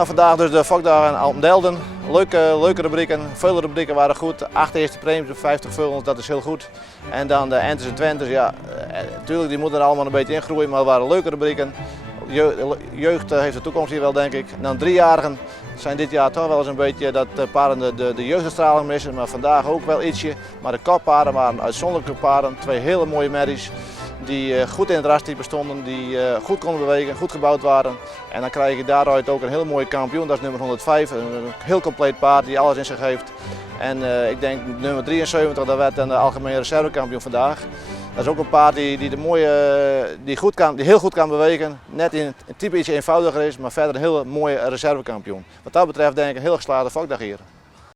Nou, vandaag dus de Fokdag in Alpendelden. Leuke rubrieken, veel rubrieken waren goed. De 8 eerste premies op 50 vleugels, dat is heel goed. En dan de Entes en Twentes, ja, natuurlijk die moeten er allemaal een beetje ingroeien, maar het waren leuke rubrieken. Jeugd heeft de toekomst hier wel, denk ik. En dan 3-jarigen zijn dit jaar toch wel eens een beetje dat paarden de jeugdstraling missen, maar vandaag ook wel ietsje. Maar de koppaarden waren uitzonderlijke paarden, 2 hele mooie merries. Die goed in het rastype stonden, die goed konden bewegen, goed gebouwd waren. En dan krijg je daaruit ook een heel mooie kampioen, dat is nummer 105. Een heel compleet paard die alles in zich heeft. En ik denk nummer 73, dat werd dan de algemene reservekampioen vandaag. Dat is ook een paard die heel goed kan bewegen. Net in het type iets eenvoudiger is, maar verder een heel mooie reservekampioen. Wat dat betreft denk ik een heel geslaagde Fokdag hier.